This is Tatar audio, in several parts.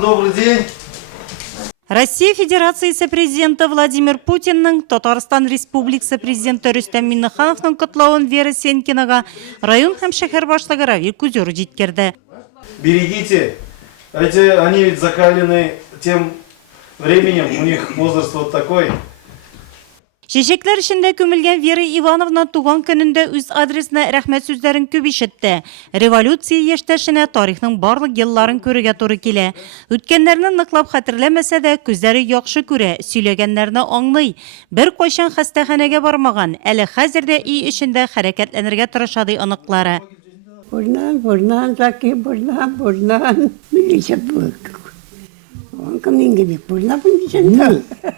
Добрый день. Россия Федерациясы президенті Владимир Путиннің Татарстан Республикасы президенті Рүстем Миннихановның құтлауын Вера Сенкинаға район һәм шәһәр башлыгы Равил Кузер җиткерде. Берегите. Они ведь закалены тем временем, у них возраст вот такой. Шешекләр ішінде көмілген Вера Ивановна туган көнендә үз адресына рәхмәт сүзләрен күп ишетте. Революция яшьтәшенә тарихның барлык елларын күрергә туры килә. Үткәннәрне ныклап хәтерләмәсә дә, күзләре яхшы күрә, сөйләгәннәрне аңлый. Бер кайчан хастаханәгә бармаган, әле хәзердә өй эчендә хәрәкәтләнергә тырыша ди оныклары. Бурнан, Заки, бурнан. Милиция был. Он ко мне говорит, бурнан.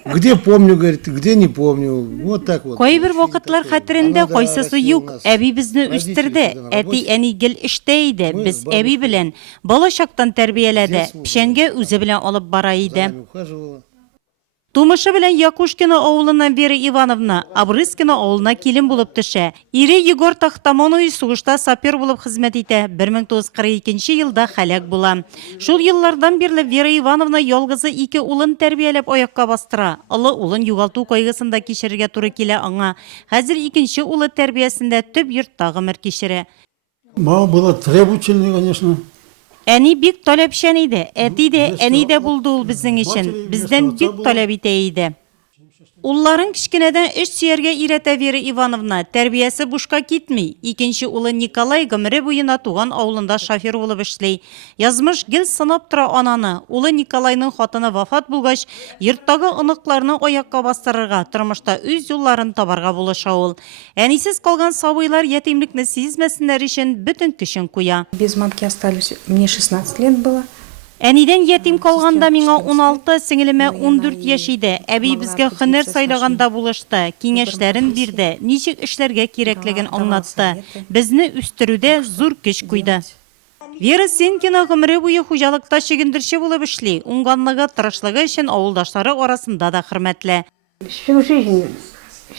Где помню, говорит, где не помню. Вот так вот. Кайбер вакытлар хәтерендә кайсысы юк. Әби безне үстерде. Әти әни гел эштә иде. Без әби белән бала чактан тәрбияләде. Пешәнгә үзе белән алып бара иде. Ухаживала. Тумышы белән Якушкина авылыннан Вера Ивановна Абрыскина авылына килен булып төшә. Ире Егор Тахтамонович сугышта сапер булып хезмәт итә. 1942 елда һәлак була. Шул еллардан бирле Вера Ивановна ялгызы 2 улын тәрбияләп аякка бастыра. Олы улын югалту кайгысында кичерергә туры килә аңа. Хәзер икенче улы тәрбиясендә төп йортта гомер кичерә. Мама была требовательной, конечно. Әни бик таләпчән иде. Әти дә, әни дә булды ул безнең өчен. Бездән бик таләп итә иде. Улларын кичкенәдән эш сөяргә өйрәтә Вера Ивановна. Тәрбиясе бушка китми. Икенче улы Николай гомере буена туган авылында шофер булып эшли. Язмыш гел сынап тора ананы. Улы Николайның хатыны вафат булгач, йорттагы оныкларны аякка бастырырга, тормышта үз юлларын табарга булыша ул. Әнисез калган сабыйлар ятимлекне сизмәсеннәр өчен бөтен көчен куя. Без матки остались. Мне 16 лет было. Әнидән ятим калганда миңа 16, сеңелемә 14 яшь иде. Әби безгә һөнәр сайлаганда булышты, киңәшләрен бирде, ничек эшләргә кирәклеген аңлатты. Безне үстерүдә зур көч куйды. Вера Сенкина гомере буе хуҗалыкта чигендерче булып эшли. Уңганлыгы, тырышлыгы өчен авылдашлары арасында да хөрмәтле. Всю жизнь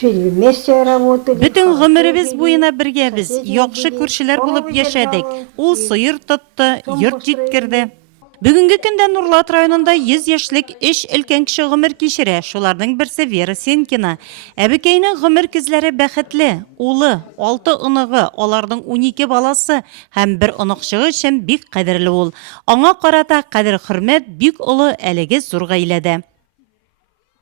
жили вместе, работали. Бөтен гомеребез буена бергәбез, яхшы күршеләр булып яшәдек. Ул сыер тотты, йорт җиткерде. Бүгенге көндә Нурлат районында 100 яшьлек 3 өлкән кеше гомер кичерә. Шуларның берсе Вера Сенкина. Әбекәйнең гомер күзләре бәхетле. Улы, 6 оныгы, аларның 12 баласы һәм бер оныкчыгы өчен бик кадерле ул. Аңа карата кадер-хөрмәт бик олы әлеге зур гаиләдә.